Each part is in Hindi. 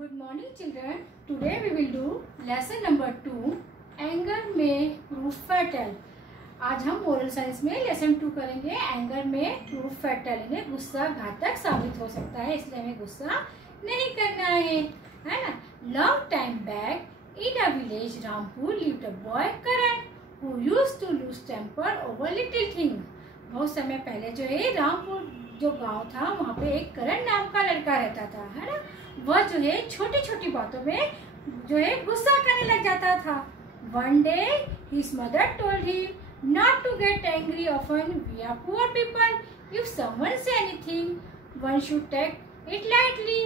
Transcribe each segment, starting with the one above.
Good morning children. Today we will do lesson number 2 Anger may prove fatal. आज हम मोरल साइंस में लेसन 2 करेंगे. एंगर में प्रूव फैटल, यानी गुस्सा घातक साबित हो सकता है, इसलिए हमें गुस्सा नहीं करना है ना. Long time back in a village Rampur lived a boy Karan who used to lose temper over little thing. बहुत समय पहले जो है रामपुर जो गांव था वहाँ पे एक करण नाम का लड़का रहता था, है ना. वह जो है छोटी छोटी बातों में जो है गुस्सा करने लग जाता था. One day his mother told him not to get angry often. We are poor people. If someone say anything one should take it lightly.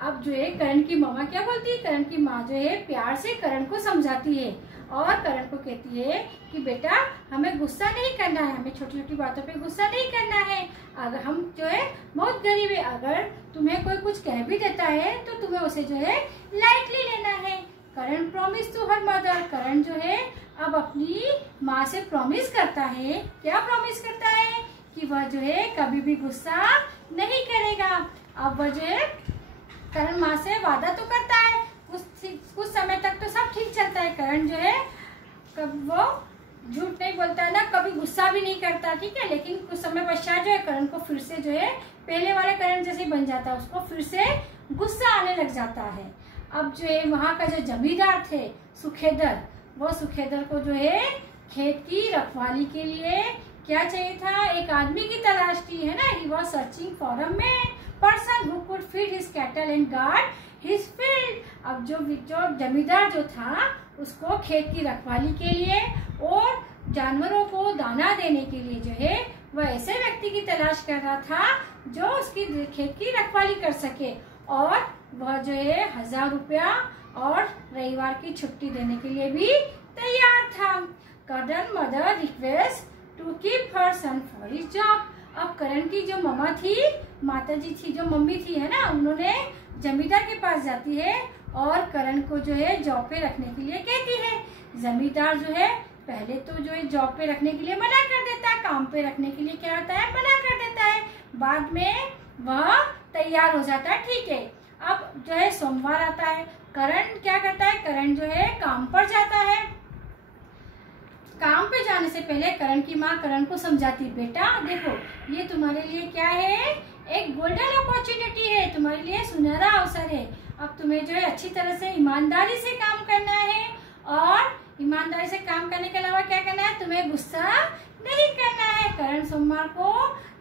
अब जो है करण की मामा क्या बोलती है, करण की माँ जो है प्यार से करण को समझाती है और करण को कहती है कि बेटा हमें गुस्सा नहीं करना है, हमें छोटी छोटी बातों पे गुस्सा नहीं करना है. अगर हम जो है बहुत गरीब है, अगर तुम्हें कोई कुछ कह भी देता है तो तुम्हें उसे जो है लाइटली लेना है. करण प्रॉमिस टू हर मदर. करण जो है अब अपनी माँ से प्रॉमिस करता है. क्या प्रॉमिस करता है कि वह जो है कभी भी गुस्सा नहीं करेगा. अब वह जो है करण माँ से वादा तो करता है, कुछ समय तक तो सब ठीक चलता है. करण जो है कब वो झूठ नहीं बोलता है ना, कभी गुस्सा भी नहीं करता, ठीक है. लेकिन कुछ समय पश्चात जो है करण को फिर से जो है पहले वाले करण जैसे बन जाता है, उसको फिर से गुस्सा आने लग जाता है. अब जो है वहाँ का जो जमींदार थे सुखेदर, वो सुखेदर को जो है खेत की रखवाली के लिए क्या चाहिए था, एक आदमी की तलाश थी, है ना. He was searching for a man person who could feed his cattle and guard his field. अब जो जमींदार जो था उसको खेत की रखवाली के लिए और जानवरों को दाना देने के लिए जो है वह ऐसे व्यक्ति की तलाश कर रहा था जो उसकी खेत की रखवाली कर सके. और वह जो है 1000 रुपया और रविवार की छुट्टी देने के लिए भी तैयार था. Karan mother request to keep her son for his job. अब करण की जो मम्मा थी, माता जी थी, जो मम्मी थी, है ना, उन्होंने जमींदार के पास जाती है और करण को जो है जॉब पे रखने के लिए कहती है. जमींदार जो है पहले तो जो है जॉब पे रखने के लिए मना कर देता है, काम पे रखने के लिए क्या होता है, मना कर देता है. बाद में वह तैयार हो जाता है, ठीक है. अब जो है सोमवार आता है, करण क्या करता है, करण जो है काम पर जाता है. काम पे जाने से पहले करण की माँ करण को समझाती, बेटा देखो ये तुम्हारे लिए क्या है, एक गोल्डन अपॉर्चुनिटी है, तुम्हारे लिए सुनहरा अवसर है. अब तुम्हें जो है अच्छी तरह से ईमानदारी से काम करना है और ईमानदारी से काम करने के अलावा क्या करना है, तुम्हें गुस्सा नहीं करना है. करण सोमवार को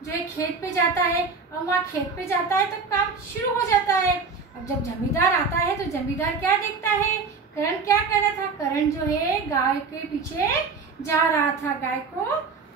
जो है खेत पे जाता है और वहाँ खेत पे जाता है तो काम शुरू हो जाता है. अब जब जमींदार आता है तो जमींदार क्या देखता है, करण क्या कर रहा था, करण जो है गाय के पीछे जा रहा था गाय को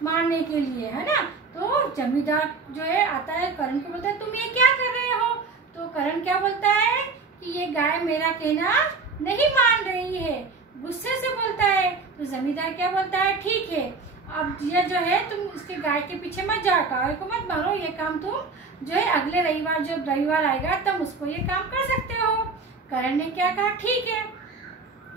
मारने के लिए, है ना. तो जमींदार जो है आता है, करण को बोलता है तुम ये क्या कर रहे हो. तो करण क्या बोलता है कि ये गाय मेरा कहना नहीं मान रही है, गुस्से से बोलता है. तो जमींदार क्या बोलता है, ठीक है अब ये जो है तुम इसके गाय के पीछे मत जाओ, गाय को मत मारो, ये काम तुम जो है अगले रविवार, जब रविवार आएगा तब उसको ये काम कर सकते हो. करण ने क्या कहा, ठीक है.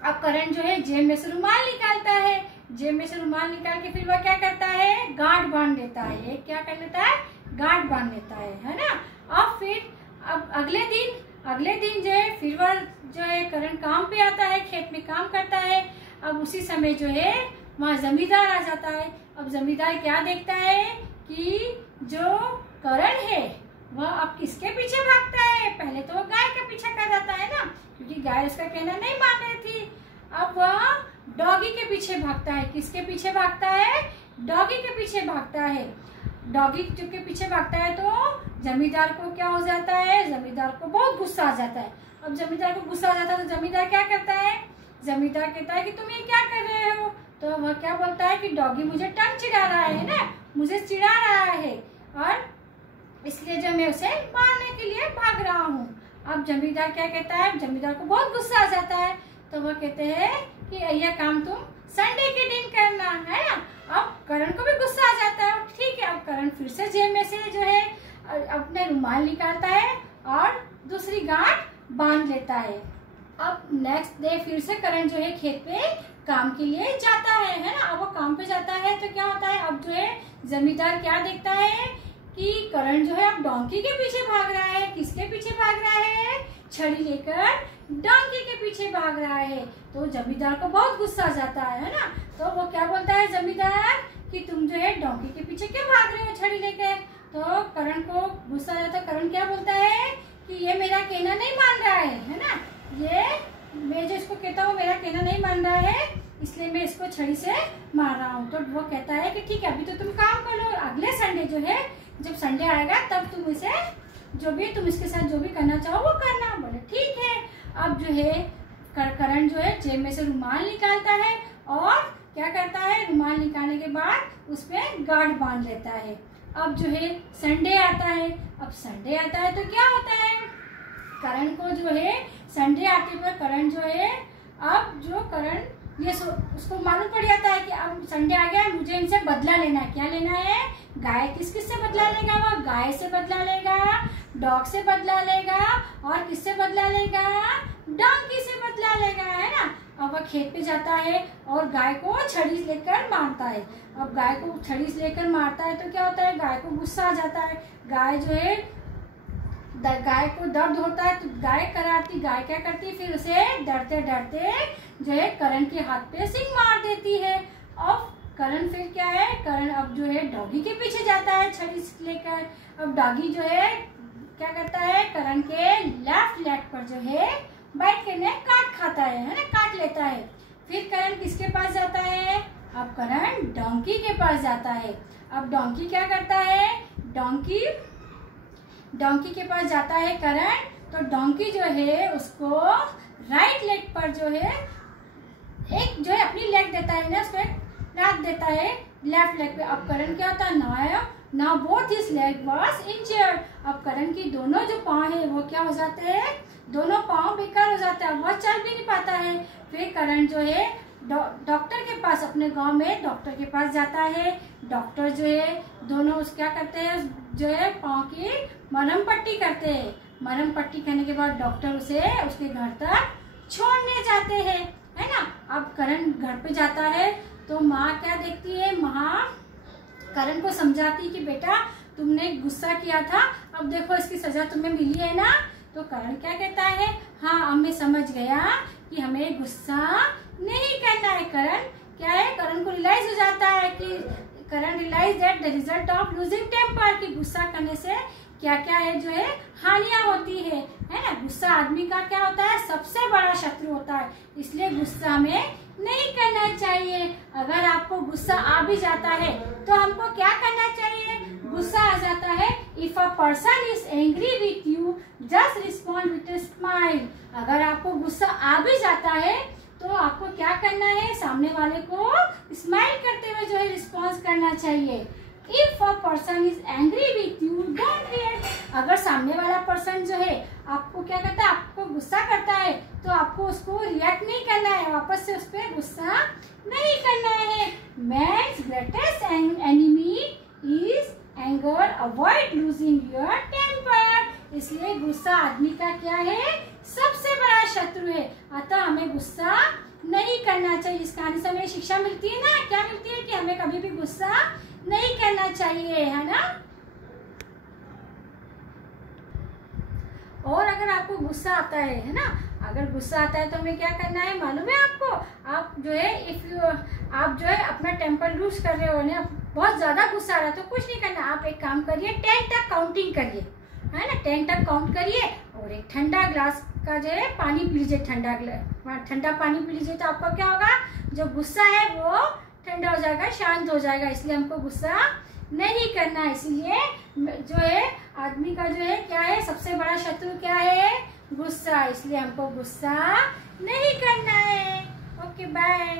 अब करण जो है जेब में से रुमाल निकालता है, जेब में से रुमाल निकाल के फिर वह क्या करता है, गांठ बांध देता है. ये क्या कर लेता है, गांठ बांध देता है ना. अब फिर अब अगले दिन जो है फिर वह जो है करण काम पे आता है, खेत में काम करता है. अब उसी समय जो है वहाँ जमींदार आ जाता है. अब जमींदार क्या देखता है कि जो करण है वह अब किसके पीछे भागता है. पहले तो वो गाय के पीछे कर जाता है ना, क्योंकि गाय उसका कहना नहीं मान रही थी. अब वह डॉगी के पीछे भागता है. किसके पीछे भागता है, डॉगी के पीछे भागता है. डॉगी के पीछे भागता है तो जमींदार को क्या हो जाता है, जमींदार को बहुत गुस्सा आ जाता है. अब जमींदार को गुस्सा आ जाता है तो जमींदार क्या करता है, जमींदार कहता है कि तुम ये क्या कर रहे हो. तो वह क्या बोलता है कि डॉगी मुझे टंग चिढ़ा रहा है ना, मुझे चिढ़ा रहा है और इसलिए जो मैं उसे मारने के लिए भाग रहा हूँ. अब जमींदार क्या कहता है, जमींदार को बहुत गुस्सा आ जाता है. तो वह कहते हैं कि यह काम तुम संडे के दिन करना है ना. अब करण को भी गुस्सा आ जाता है, ठीक है. अब करण फिर से जेब में से जो है अपने रुमाल निकालता है और दूसरी गांठ बांध लेता है. अब नेक्स्ट डे फिर से करण जो है खेत पे काम के लिए जाता है ना. अब वो काम पे जाता है तो क्या होता है, अब जो है जमींदार क्या देखता है कि करण जो है अब डोंकी के पीछे भाग रहा है. किसके पीछे भाग रहा है, छड़ी लेकर डोंकी के पीछे भाग रहा है। तो जमींदार को बहुत गुस्सा आ जाता है ना। तो वो क्या बोलता है जमींदार कि तुम जो है डोंकी के पीछे क्यों भाग रहे हो छड़ी लेकर। तो करण को गुस्सा आ जाता है। करण क्या बोलता है कि ये मेरा कहना नहीं मान रहा है ना, ये मैं जो इसको कहता हूँ मेरा कहना नहीं मान रहा है, इसलिए मैं इसको छड़ी से मार रहा हूँ। तो वो कहता है कि ठीक है, अभी तो तुम काम कर लो, अगले संडे जो है, जब संडे आएगा तब तुम इसे जो भी तुम इसके साथ जो भी करना चाहो वो करना। बोले ठीक है। अब जो है करण जो है जेब में से रुमाल निकालता है और क्या करता है, रुमाल निकालने के बाद उसमें गार्ड बांध लेता है। अब जो है संडे आता है। अब संडे आता है तो क्या होता है, करण को जो है संडे आते पर करण जो है, अब जो करण ये उसको मालूम पड़ जाता है कि अब संडे आ गया, मुझे इनसे बदला लेना है। क्या लेना है, गाय किस किस से बदला लेगा, वो गाय से बदला लेगा, डॉग से बदला लेगा और किससे बदला लेगा, डोंकी से बदला लेगा, है ना। अब वह खेत पे जाता है और गाय को छड़ी लेकर मारता है। अब गाय को छड़ी लेकर मारता है तो क्या होता है, गाय को गुस्सा आ जाता है। गाय जो है, गाय को दर्द होता है तो गाय क्या करती है, फिर उसे डरते डरते जो है करण के हाथ पे सिंग मार देती है। अब करण फिर क्या है, करण अब जो है डॉगी के पीछे जाता है छड़ी लेकर। अब डॉगी जो है क्या करता है, करण के लेफ्ट लेग पर जो है बैठ के ने काट खाता है ना, काट लेता है। फिर करण किसके पास जाता है, अब करण डोंकी के पास जाता है। अब डोंकी क्या करता है, डोंकी के पास जाता है करण, तो डोंकी जो है उसको राइट लेग पर जो है एक जो है अपनी लेग देता है ना, उसको रख देता है लेफ्ट लेग पे। अब करण क्या होता है, now both his leg was injured. अब करण की दोनों जो पाँव है वो क्या हो जाते हैं, दोनों पाँव बेकार हो जाते हैं, वह चल भी नहीं पाता है। फिर करण जो है डॉक्टर के पास, अपने गांव में डॉक्टर के पास जाता है। डॉक्टर जो है दोनों उस क्या करते हैं, जो है पाँव की मरहम पट्टी करते हैं। मरहम पट्टी करने के बाद डॉक्टर उसे उसके घर तक छोड़ने जाते हैं, है ना। अब करण घर पे जाता है तो माँ क्या देखती है, माँ करण को समझाती है कि बेटा तुमने गुस्सा किया था, अब देखो इसकी सजा तुम्हें मिली है ना। तो करण क्या कहता है, हाँ अब मैं समझ गया कि हमें गुस्सा नहीं करना है। करण क्या है, करण को रियलाइज हो जाता है कि Karan realize that the result of losing temper, कि गुस्सा करने से क्या क्या है जो है हानियां होती है ना। गुस्सा आदमी का क्या होता है, सबसे बड़ा शत्रु होता है, इसलिए गुस्सा हमें नहीं करना चाहिए। अगर आपको गुस्सा आ भी जाता है तो हमको क्या करना चाहिए, गुस्सा आ जाता है, if a person is angry with you just respond with a smile. अगर आपको गुस्सा आ भी जाता है तो आपको क्या करना है, सामने वाले को स्माइल करते हुए जो है रिस्पॉन्स करना चाहिए। If a person is angry with you don't react. अगर सामने वाला पर्सन जो है आपको क्या करता है, आपको गुस्सा करता है तो आपको उसको रिएक्ट नहीं करना है, वापस से उस पर गुस्सा नहीं करना है। Man's greatest enemy is anger, avoid losing your temper. इसलिए गुस्सा आदमी का क्या है, सबसे बड़ा शत्रु है, अतः हमें गुस्सा नहीं करना चाहिए। इस कहानी से हमें शिक्षा मिलती है ना, क्या मिलती है कि हमें कभी भी गुस्सा नहीं करना चाहिए, है ना। और अगर आपको गुस्सा आता है ना, अगर गुस्सा आता है तो हमें क्या करना है मालूम है आपको, आप जो है आप जो है अपना टेम्पर लूज कर रहे हो ना, बहुत ज्यादा गुस्सा आ रहा है तो कुछ नहीं करना, आप एक काम करिए, 10 तक काउंटिंग करिए, है ना, 10 तक काउंट करिए और एक ठंडा ग्लास का जो है पानी पी लीजिए, ठंडा पानी पी लीजिए, तो आपका क्या होगा, जो गुस्सा है वो ठंडा हो जाएगा, शांत हो जाएगा। इसलिए हमको गुस्सा नहीं करना है। इसलिए जो है आदमी का जो है क्या है, सबसे बड़ा शत्रु क्या है, गुस्सा। इसलिए हमको गुस्सा नहीं करना है। Okay bye.